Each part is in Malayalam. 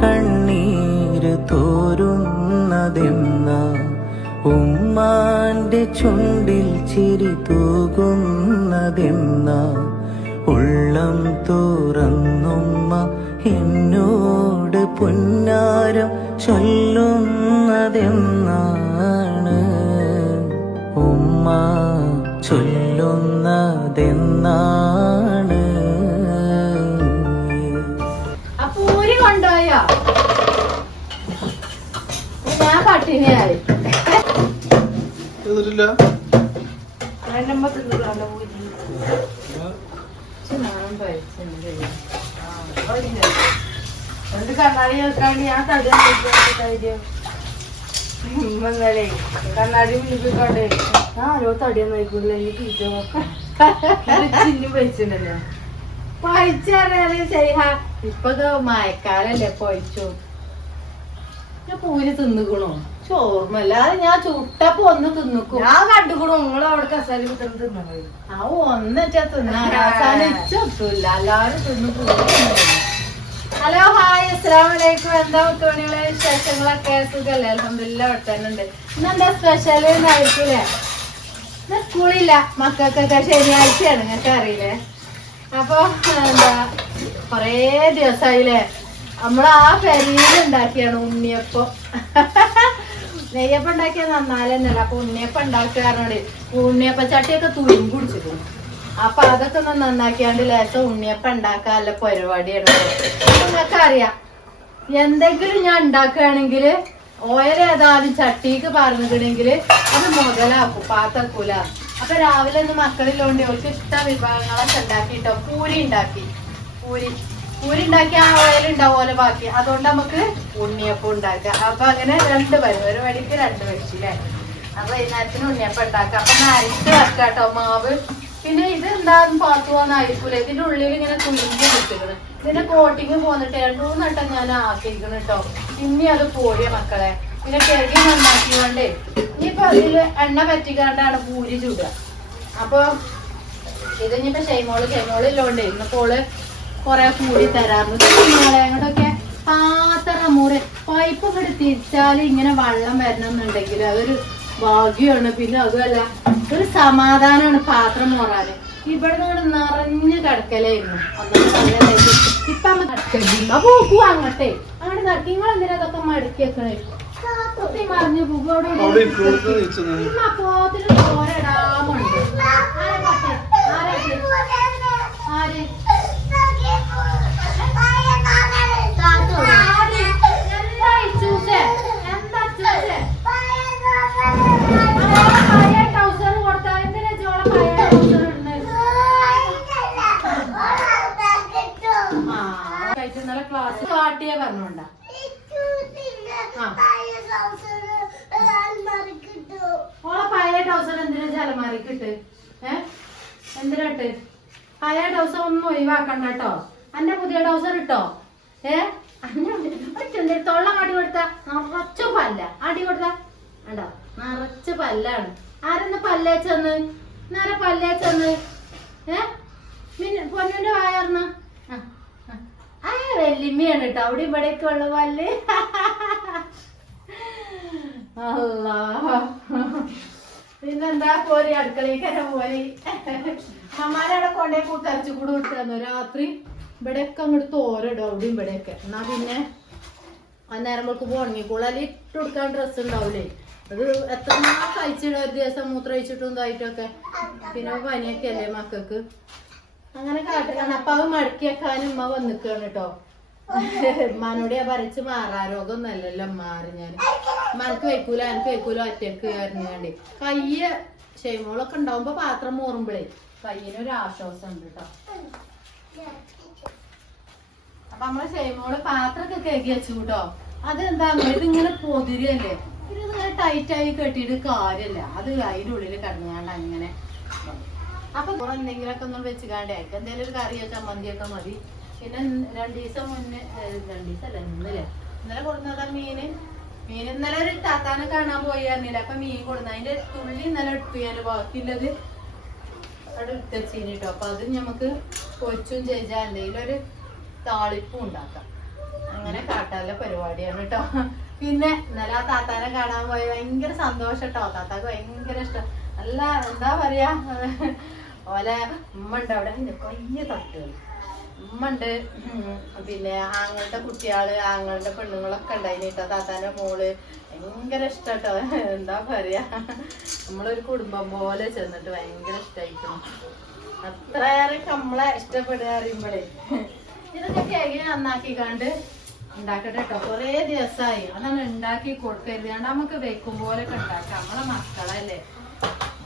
കണ്ണീര് തോരുന്നതെന്ന ഉമ്മാന്റെ ചുണ്ടിൽ ചിരി തൂകുന്നതെന്ന ഉള്ളം തുറന്നുമ്മ എന്നോട് പുന്നാരം ചൊല്ലുന്നതെന്നാണ് ഉമ്മ ചൊല്ലുന്നതെന്നാണ്. പൂരി കൊണ്ടോയോ? ഞാൻ പട്ടിണിയായി. എന്ത് കണ്ണാടി വെക്കാണ്ട് ഞാൻ തടി കണ്ണാടി വിളിപ്പിക്കാണ്ട് ഞാൻ ഓരോ തടിയൊന്നും വയ്ക്കൂല. എനിക്ക് ഇന്നും പൈച്ചുണ്ടല്ലോ പഴിച്ചറിയാല് ചെയ്യാ. ഇപ്പൊ മഴക്കാലല്ലേ പഴിച്ചു. ഞാൻ പൂരി തിന്നുക്കണു ചോർമല്ല. അത് ഞാൻ ചുട്ടപ്പോ ഒന്ന് തിന്നിക്കും. ഞാൻ കണ്ടുക്കണു നിങ്ങള് അവിടെ കസാല കുത്തണം തിന്നാ ആ ഒന്നിച്ചാ തിന്നാനില്ല. എല്ലാരും തിന്നു. ഹലോ ഹായ് അസ്സലാമലൈക്കും. എന്താ മുത്തുമണികളെ വിശേഷങ്ങളൊക്കെ? സുഖല്ലേ? അൽഹംദുലില്ലാ വെട്ടാനുണ്ട്. ഇന്നെന്താ സ്പെഷ്യൽ ആയിരിക്കൂലേ? ഇന്ന് സ്കൂളില്ല മക്കൾക്കൊക്കെ, ശനിയാഴ്ചയാണ്. നിങ്ങൾക്ക് അറിയില്ലേ? അപ്പൊ എന്താ കൊറേ ദിവസായില്ലേ നമ്മളാ പെരിയിൽ ഉണ്ടാക്കിയാണ് ഉണ്ണിയപ്പം. നെയ്യപ്പം ഉണ്ടാക്കിയാൽ നന്നാലെന്നല്ല. അപ്പൊ ഉണ്ണിയപ്പം ഉണ്ടാക്കാറുണ്ട്. ഉണ്ണിയപ്പ ചട്ടിയൊക്കെ തുരുമ്പ് കുടിച്ചിട്ടുണ്ട്. അപ്പൊ അതൊക്കെ ഒന്ന് നന്നാക്കിയാണ്ട് ലേശം ഉണ്ണിയപ്പം ഉണ്ടാക്കാനുള്ള പരിപാടിയാണ്. നിങ്ങൾക്ക് അറിയാം എന്തെങ്കിലും ഞാൻ ഉണ്ടാക്കുകയാണെങ്കിൽ ഓയിൽ ഏതായാലും ചട്ടിക്ക് പറഞ്ഞിട്ടുണ്ടെങ്കിൽ അത് മുതലാക്കും, പാത്തക്കൂല. അപ്പൊ രാവിലെ ഒന്ന് മക്കളില്ലോണ്ട് അവർക്ക് ഇഷ്ട വിഭവങ്ങളൊക്കെ ഉണ്ടാക്കിട്ടോ. പൂരി ഉണ്ടാക്കി. പൂരി ഉണ്ടാക്കി ആ ഓയിൽ ഉണ്ടാവുമല്ലോ ബാക്കി. അതുകൊണ്ട് നമുക്ക് ഉണ്ണിയപ്പം ഉണ്ടാക്കാം. അപ്പൊ അങ്ങനെ രണ്ട് വരും, ഒരു വഴിക്ക് രണ്ട് വഴിച്ചില്ലേ. അപ്പൊ വൈകുന്നേരത്തിന് ഉണ്ണിയപ്പം ഉണ്ടാക്കാം. അപ്പൊ അരിച്ച് വെക്കാട്ടോ മാവ്. പിന്നെ ഇത് എന്തായാലും പാത്തു പോകാനായിരിക്കൂല. ഇതിന്റെ ഉള്ളിൽ ഇങ്ങനെ തുണിഞ്ഞ് കിട്ടുന്നത്. ഇതിന്റെ കോട്ടിങ് പോന്നിട്ട് 2-3 വട്ടം ഞാൻ ആക്കിയിരിക്കണം കേട്ടോ. ഇനി അത് പോടിയ മക്കളെ. പിന്നെ കെഴി നന്നാക്കിയോണ്ടേ ഇനിയിപ്പൊ അതില് എണ്ണ പറ്റിക്കാണ്ടാണ് പൂരി ചുടുക. അപ്പൊ ഇത് ഇനിയിപ്പോ ഷെയ്മോളില്ലോണ്ടേ ഇന്നിപ്പോള് കൊറേ കൂടി തരാറുണ്ട്. അങ്ങോട്ടൊക്കെ പാത്രം മുറി പൈപ്പ് ഇങ്ങോട്ട് തിരിച്ചാല് ഇങ്ങനെ വെള്ളം വരണമെന്നുണ്ടെങ്കിൽ അതൊരു ഭാഗ്യമാണ്. പിന്നെ അതുമല്ല ഒരു സമാധാനമാണ് പാത്രം മോറാന്. ഇവിടെ നിന്ന് നിറഞ്ഞ് കിടക്കലായിരുന്നു. ഇപ്പൊ പോക്കൂ അങ്ങട്ടെ അങ്ങോട്ട് നടക്കി. നിങ്ങൾ എന്തിനാ അതൊക്കെ മടക്കി വെക്കണേ? മറിഞ്ഞു പോകും. പോത്തിന് ചോരടാമുണ്ട്. ആര് ക്ലാസ് കാട്ടിയ പറഞ്ഞോണ്ടാ ഓളെ പഴയ ടൗസർ എന്തിനാ ജലമാറിക്കിട്ട്? എന്തിനാട്ട് പഴയ ടൗസർ ഒന്നും ഒഴിവാക്കണ്ട കേട്ടോ. അന്റെ പുതിയ ടൗസർ ഇട്ടോ. അന്നെ തൊള്ള കാട്ടി കൊടുത്ത നിറച്ചു പല്ല അടി കൊടുത്ത കണ്ടോ? നിറച്ച് പല്ലാണ്. ആരെന്ന് പല്ലേച്ചെന്ന്? നേരെ പല്ലേച്ചെന്ന് പൊന്നിന്റെ വായർന്ന വെല്ലിമ്മയാണ് കേട്ടോ. അവിടെ ഇവിടെയൊക്കെ ഉള്ള പല്ല്. അല്ലാ പിന്നെന്താ പോരി അടുക്കളയിക്കന്നെ പോരി. അമ്മാരവിടെ കൊണ്ടേ കൂട്ടരച്ചു കൂടെ വിട്ടു രാത്രി. ഇവിടെയൊക്കെ അങ്ങോട്ട് തോരടും അവിടെയും ഇവിടെയൊക്കെ. എന്നാ പിന്നെ അന്നേരം നമുക്ക് ഉണങ്ങിക്കോളൂ. അതിൽ ഇട്ട് കൊടുക്കാൻ ഡ്രസ്സ് ഉണ്ടാവൂലേ. അത് എത്ര കഴിച്ചിടും ഒരു ദിവസം മൂത്രം ഒഴിച്ചിട്ടും ഇതായിട്ടൊക്കെ. പിന്നെ പനിയൊക്കെ അല്ലേ മക്കൾക്ക്. അങ്ങനെ കാട്ടിലാണ്. അപ്പൊ അത് മടക്കി വെക്കാനും ഉമ്മ വന്നിക്കാണ് കേട്ടോ. ഉമ്മാനോട് ഞാൻ പറിച്ച് മാറാരോഗം നല്ലല്ലോ മാറി. ഞാൻ ഉമ്മാനക്ക് വെക്കൂല എനിക്ക് വെക്കൂല ഒറ്റക്ക് അറിഞ്ഞാണ്ട് കയ്യ ഷെയ്മോളൊക്കെ ഉണ്ടാവുമ്പോ പാത്രം മോറുമ്പോഴേ കയ്യിനൊരു ആശ്വാസം ഉണ്ട് കേട്ടോ. അപ്പൊ നമ്മളെ ഷെയ്മോള് പാത്രമൊക്കെ കഴുകി വെച്ചു കേട്ടോ. അതെന്താ ഇതിങ്ങനെ പൊതിരല്ലേ. ഇതിങ്ങനെ ടൈറ്റായി കെട്ടിയിട്ട് കാര്യല്ല. അത് അതിൻ്റെ ഉള്ളിൽ കിടന്നാണ്ട് അങ്ങനെ. അപ്പൊ എന്തെങ്കിലുമൊക്കെ ഒന്നും വെച്ചുകാണ്ടേ എന്തെങ്കിലും ഒരു കറിയോ ചമ്മന്തിയൊക്കെ മതി. പിന്നെ 2 ദിവസം മുന്നേ 2 ദിവസമല്ല ഇന്നലെ കൊടുന്നതാ മീന്. ഇന്നലെ ഒരു താത്താനെ കാണാൻ പോയി അറിഞ്ഞില്ല. അപ്പൊ മീൻ കൊടുന്ന അതിന്റെ തുള്ളി ഇന്നലെ ഇട്ടു ഞാൻ. ബാക്കിയുള്ളത് അവിടെ ഇട്ടച്ചീനി കേട്ടോ. അപ്പൊ അത് ഞമ്മക്ക് പൊരിച്ചും ചെയ്താൽ എന്തെങ്കിലും ഒരു താളിപ്പും ഉണ്ടാക്കാം. അങ്ങനെ കാട്ടാനുള്ള പരിപാടിയാണ് കേട്ടോ. പിന്നെ ഇന്നലെ ആ താത്താനെ കാണാൻ പോയി ഭയങ്കര സന്തോഷം കേട്ടോ. താത്താക്ക് ഭയങ്കര ഇഷ്ടം. നല്ല എന്താ പറയാ, ഓലെ ഉമ്മ ഉണ്ട് അവിടെ, കൊയ്യ തട്ടുകൾ ഉമ്മ ഉണ്ട്. പിന്നെ ആങ്ങളുടെ കുട്ടികള് ആങ്ങളുടെ പെണ്ണുങ്ങളൊക്കെ ഉണ്ടായിന് കേട്ടോ. താത്താന്റെ മോള് ഭയങ്കര ഇഷ്ടം കേട്ടോ. എന്താ പറയാ, നമ്മളൊരു കുടുംബം പോലെ ചെന്നിട്ട് ഭയങ്കര ഇഷ്ടമായിരിക്കും. അത്രയേറെ നമ്മളെ ഇഷ്ടപ്പെടുക അറിയുമ്പോഴേ ഇതൊക്കെ കേക്ക് നന്നാക്കിക്കാണ്ട് ഉണ്ടാക്കട്ടെ കേട്ടോ. കൊറേ ദിവസമായി അതാണ് ഉണ്ടാക്കി കൊടുക്കരുത്. നമുക്ക് വെക്കും പോലൊക്കെ ഉണ്ടാക്കാം. നമ്മളെ മക്കളല്ലേ.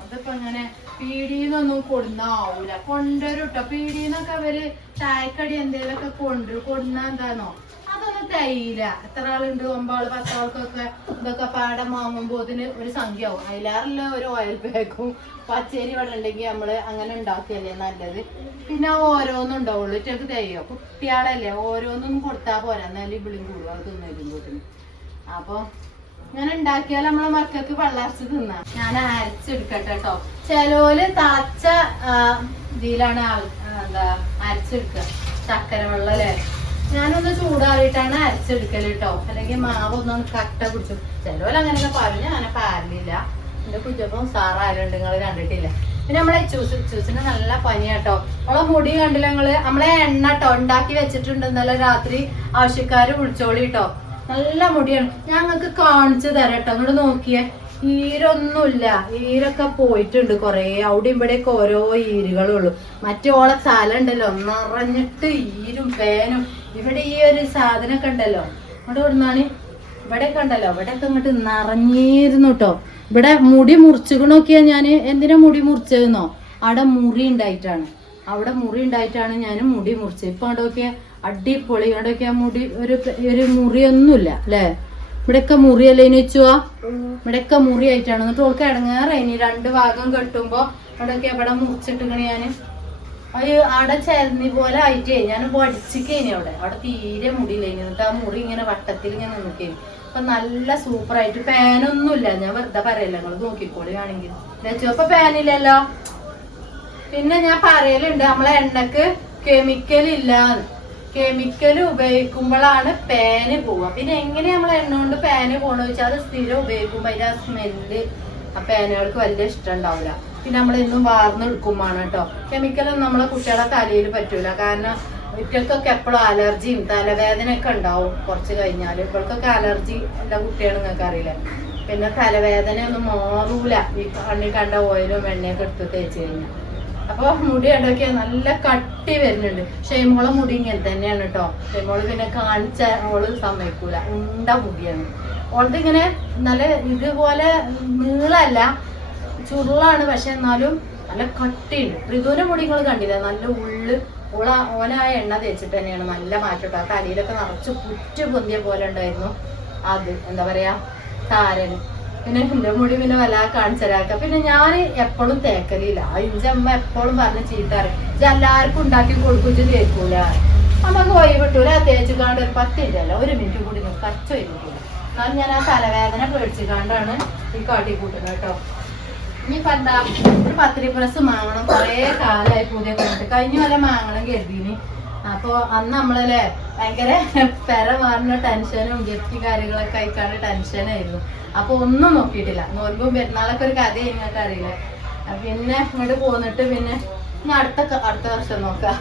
അതിപ്പോ ഇങ്ങനെ പീടിന്നൊന്നും കൊടുന്നാവൂല. കൊണ്ടുവരും കേട്ടോ. പീടിന്നൊക്കെ അവര് ചായക്കടി എന്തേലൊക്കെ കൊടുന്ന എന്താന്നോ അതൊന്നും തയ്യില്ല. എത്ര ആളുണ്ട്, 9 ആള് 10 ആൾക്കൊക്കെ ഇതൊക്കെ പാടം വാങ്ങുമ്പോ അതിന് ഒരു സംഖ്യ ആവും. അതിലാറില്ല ഒരു ഓയിൽ പാക്കും പച്ചരി ഇവിടെ ഉണ്ടെങ്കിൽ നമ്മള് അങ്ങനെ ഉണ്ടാക്കിയല്ലേ നല്ലത്. പിന്നെ ഓരോന്നും ഉണ്ടാവുള്ളൂ. ഇറ്റക്ക് തയ്യോ കുട്ടികളല്ലേ, ഓരോന്നും കൊടുത്താൽ പോരാ. എന്നാലും വിളിയും കൂടും അത് തിന്നേക്കും. അപ്പൊ ഇങ്ങനെ ഉണ്ടാക്കിയാൽ നമ്മളെ മക്കൾക്ക് വെള്ളർച്ച് തിന്നാം. ഞാൻ അരച്ചെടുക്കട്ടെ കേട്ടോ. ചിലോല് തളച്ച ഇതിലാണ് എന്താ അരച്ചെടുക്കുക. ചക്കര വെള്ളം അല്ലേ. ഞാനൊന്ന് ചൂടാറിയിട്ടാണ് അരച്ചെടുക്കല് കേട്ടോ. അല്ലെങ്കിൽ മാവൊന്നും കട്ട പിടിച്ചു. ചിലവര് അങ്ങനെയൊക്കെ പറഞ്ഞു. അങ്ങനെ പാരലില്ല. എന്റെ കുഞ്ഞപ്പം സാറാരുണ്ട്, നിങ്ങൾ കണ്ടിട്ടില്ല. പിന്നെ നമ്മളെ ചൂസിന് നല്ല പനിയാട്ടോ. നമ്മളെ മുടി കണ്ടില്ല നിങ്ങള്. നമ്മളെ എണ്ണ കേട്ടോ ഉണ്ടാക്കി വെച്ചിട്ടുണ്ട്. ഇന്നലെ രാത്രി ആവശ്യക്കാര് വിളിച്ചോളി കേട്ടോ. നല്ല മുടിയാണ്. ഞങ്ങൾക്ക് കാണിച്ചു തരാം കേട്ടോ. അങ്ങോട്ട് നോക്കിയേ, ഈരൊന്നുമില്ല. ഈരൊക്കെ പോയിട്ടുണ്ട് കൊറേ. അവിടെ ഇവിടെയൊക്കെ ഓരോ ഈരുകളുള്ളൂ. മറ്റേ ഓളെ തല ഉണ്ടല്ലോ നിറഞ്ഞിട്ട് ഈരും പേനും. ഇവിടെ ഈ ഒരു സാധനമൊക്കെ ഉണ്ടല്ലോ ഇവിടെ ഇവിടുന്നാണ്. ഇവിടെയൊക്കെ ഉണ്ടല്ലോ ഇവിടെയൊക്കെ ഇങ്ങോട്ട് നിറഞ്ഞിരുന്നു കേട്ടോ. ഇവിടെ മുടി മുറിച്ചുകൊണ്ടൊക്കെയാ ഞാൻ. എന്തിനാ മുടി മുറിച്ചതെന്നോ, അവിടെ മുറി ഉണ്ടായിട്ടാണ്. അവിടെ മുറി ഉണ്ടായിട്ടാണ് ഞാൻ മുടി മുറിച്ചത്. ഇപ്പൊ അവിടെയൊക്കെ അടിപൊളി. ഇവിടെയൊക്കെ മുടി ഒരു മുറിയൊന്നുമില്ല അല്ലേ. ഇവിടെയൊക്കെ മുറിയല്ലേ ഇനി വെച്ചുവാ. ഇവിടെയൊക്കെ മുറിയായിട്ടാണ്. എന്നിട്ട് ഓൾക്ക് ഇടങ്ങാറായി. 2 ഭാഗം കെട്ടുമ്പോ അവിടെയൊക്കെ ഇവിടെ മുറിച്ചിട്ടിക്കണേ ഞാന്. അവിടെ ചേർന്നി പോലെ ആയിട്ടേ ഞാൻ വടിച്ചിക്കേനി. അവിടെ തീരെ മുടിയില്ലേനി. എന്നിട്ട് ആ മുറി ഇങ്ങനെ വട്ടത്തിൽ ഇങ്ങനെ നിൽക്കേനി. അപ്പൊ നല്ല സൂപ്പർ ആയിട്ട്. പാനൊന്നുമില്ല. ഞാൻ വെറുതെ പറയല്ല, നിങ്ങൾ നോക്കിക്കോളി ആണെങ്കിൽ. അപ്പൊ പാനില്ലല്ലോ. പിന്നെ ഞാൻ പറയലുണ്ട് നമ്മളെ എണ്ണക്ക് കെമിക്കൽ ഇല്ലാന്ന്. കെമിക്കൽ ഉപയോഗിക്കുമ്പോഴാണ് പാന് പോവുക. പിന്നെ എങ്ങനെ നമ്മൾ എണ്ണ കൊണ്ട് പാന് പോകണമെന്ന് വെച്ചാൽ അത് സ്ഥിരം ഉപയോഗിക്കുമ്പോൾ അതിന്റെ ആ സ്മെല്ല് ആ പാനുകൾക്ക് വലിയ ഇഷ്ടം ഉണ്ടാവില്ല. പിന്നെ നമ്മൾ എന്നും വാർന്നെടുക്കുമ്പോഴാണ് കേട്ടോ. കെമിക്കലൊന്നും നമ്മളെ കുട്ടികളെ തലയിൽ പറ്റൂല. കാരണം കുട്ടികൾക്കൊക്കെ എപ്പോഴും അലർജിയും തലവേദനയൊക്കെ ഉണ്ടാവും കുറച്ച് കഴിഞ്ഞാൽ. ഇപ്പോഴൊക്കെ അലർജി എല്ലാ കുട്ടികളും നിങ്ങൾക്ക് അറിയില്ല. പിന്നെ തലവേദനയൊന്നും മാറൂല ഈ കണ്ണി കണ്ട ഓയിലും എണ്ണയൊക്കെ എടുത്ത് തേച്ച് കഴിഞ്ഞാൽ. അപ്പൊ മുടി ഇടയ്ക്ക് നല്ല കട്ടി വരുന്നുണ്ട്. ഷെയ്മോളെ മുടി ഇങ്ങനെ തന്നെയാണ് കേട്ടോ. ഷെയ്മോള് പിന്നെ കാണിച്ച ഓള് സമ്മതിക്കൂല. ഉണ്ട മുടിയാണ് ഓളത്. ഇങ്ങനെ നല്ല ഇതുപോലെ നീളല്ല, ചുരുളാണ്. പക്ഷെ എന്നാലും നല്ല കട്ടിയുണ്ട്. ഋതുവിന്റെ മുടി നിങ്ങൾ കണ്ടില്ല, നല്ല ഉള്ളു. ഓനായ എണ്ണ തേച്ചിട്ട് തന്നെയാണ് നല്ല മാറ്റം കേട്ടോ. തലയിലൊക്കെ നിറച്ച് പുറ്റ് പൊന്തിയ പോലെ ഉണ്ടായിരുന്നു. അത് എന്താ പറയാ താരന്. പിന്നെ എന്റെ മുടി പിന്നെ വല്ല കാണിച്ചരാക്ക. പിന്നെ ഞാൻ എപ്പോഴും തേക്കലില്ല. ഇഞ്ച അമ്മ എപ്പോഴും പറഞ്ഞ് ചീത്താറ് എല്ലാവർക്കും ഉണ്ടാക്കി കൊടുക്കും തേക്കൂല. നമുക്ക് വഴി വിട്ടൂല. തേച്ച് കാണ്ട് ഒരു 10 മിനിറ്റല്ല 1 മിനിറ്റ് കൂടി കച്ച വഴി കിട്ടൂല. എന്നാലും ഞാൻ ആ തലവേദന പേടിച്ചു കാണ്ടാണ് ഈ കാട്ടി കൂട്ടുന്നത് കേട്ടോ. ഇനിയിപ്പോ എന്താ ഒരു പത്തിരി പ്രസ് മാങ്ങണം. കൊറേ കാലമായി പുതിയ കണ്ടിട്ട്. കഴിഞ്ഞ പോലെ മാങ്ങണം കരുതിന്. അപ്പൊ അന്ന് നമ്മളല്ലേ ഭയങ്കര പെര മാറുന്ന ടെൻഷനും ഗിഫ്റ്റ് കാര്യങ്ങളൊക്കെ ആയിക്കാണ്ട് ടെൻഷനായിരുന്നു. അപ്പൊ ഒന്നും നോക്കിയിട്ടില്ല. നോൽമ്പും പെരുന്നാളൊക്കെ ഒരു കഥ ഇങ്ങോട്ട് അറിയില്ല. പിന്നെ ഇങ്ങോട്ട് പോന്നിട്ട് പിന്നെ അടുത്ത വർഷം നോക്കാം.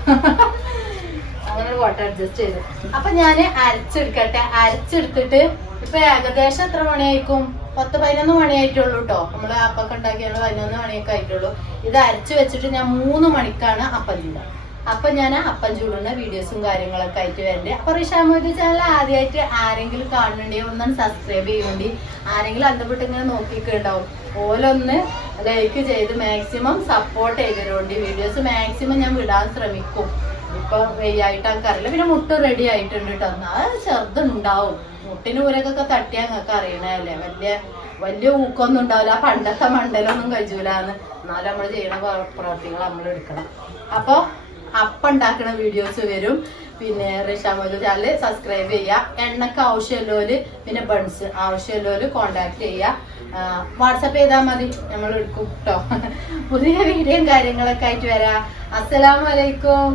അങ്ങനെ കോട്ട അഡ്ജസ്റ്റ് ചെയ്തു. അപ്പൊ ഞാന് അരച്ചെടുക്കട്ടെ. അരച്ചെടുത്തിട്ട് ഇപ്പൊ ഏകദേശം എത്ര മണിയായിരിക്കും? 10-11 മണിയായിട്ടുള്ളൂ കേട്ടോ. നമ്മള് അപ്പൊക്കെ ഉണ്ടാക്കിയാണ് 11 മണിയൊക്കെ ആയിട്ടുള്ളൂ. ഇത് അരച്ചു വെച്ചിട്ട് ഞാൻ 3 മണിക്കാണ് അപ്പം ചൂടുക. അപ്പൊ ഞാൻ അപ്പം ചൂടുന്ന വീഡിയോസും കാര്യങ്ങളൊക്കെ ആയിട്ട് വരണ്ടേ. അപ്പൊ റിഷാമോദി ചാനൽ ആദ്യമായിട്ട് ആരെങ്കിലും കാണുന്നുണ്ടെങ്കിൽ ഒന്നാണ് സബ്സ്ക്രൈബ് ചെയ്യുന്നുണ്ട്. ആരെങ്കിലും അന്തപ്പെട്ട് ഇങ്ങനെ നോക്കിയിട്ടുണ്ടാവും. ഓലൊന്ന് ലൈക്ക് ചെയ്ത് മാക്സിമം സപ്പോർട്ട് ചെയ്തതുകൊണ്ട് വീഡിയോസ് മാക്സിമം ഞാൻ വിടാൻ ശ്രമിക്കും. ഇപ്പൊ വെയ്യായിട്ട് എനിക്കറിയില്ല. പിന്നെ മുട്ട റെഡി ആയിട്ടുണ്ട് കേട്ടോ. അത് ചെറുതുണ്ടാവും. മുട്ടിന് ഊരക്കൊക്കെ തട്ടിയാൽ നിങ്ങൾക്ക് അറിയണല്ലേ. വലിയ ഊക്കൊന്നും ഉണ്ടാവില്ല. പണ്ടത്തെ മണ്ടലൊന്നും കഴിച്ചൂലെന്ന്. എന്നാലും നമ്മൾ ചെയ്യണ പ്രവർത്തികൾ നമ്മൾ എടുക്കണം. അപ്പൊ അപ്പം ഉണ്ടാക്കുന്ന വീഡിയോസ് വരും. പിന്നെ റിഷാമോദി ചാനൽ സബ്സ്ക്രൈബ് ചെയ്യുക. എണ്ണക്ക് ആവശ്യമുള്ളവര് പിന്നെ ബൺസ് ആവശ്യമുള്ളവര് കോണ്ടാക്ട് ചെയ്യുക. വാട്സപ്പ് ചെയ്താൽ മതി, നമ്മൾ എടുക്കും കേട്ടോ. പുതിയ വീഡിയോയും കാര്യങ്ങളൊക്കെ ആയിട്ട് വരാം. അസ്സലാമു അലൈക്കും.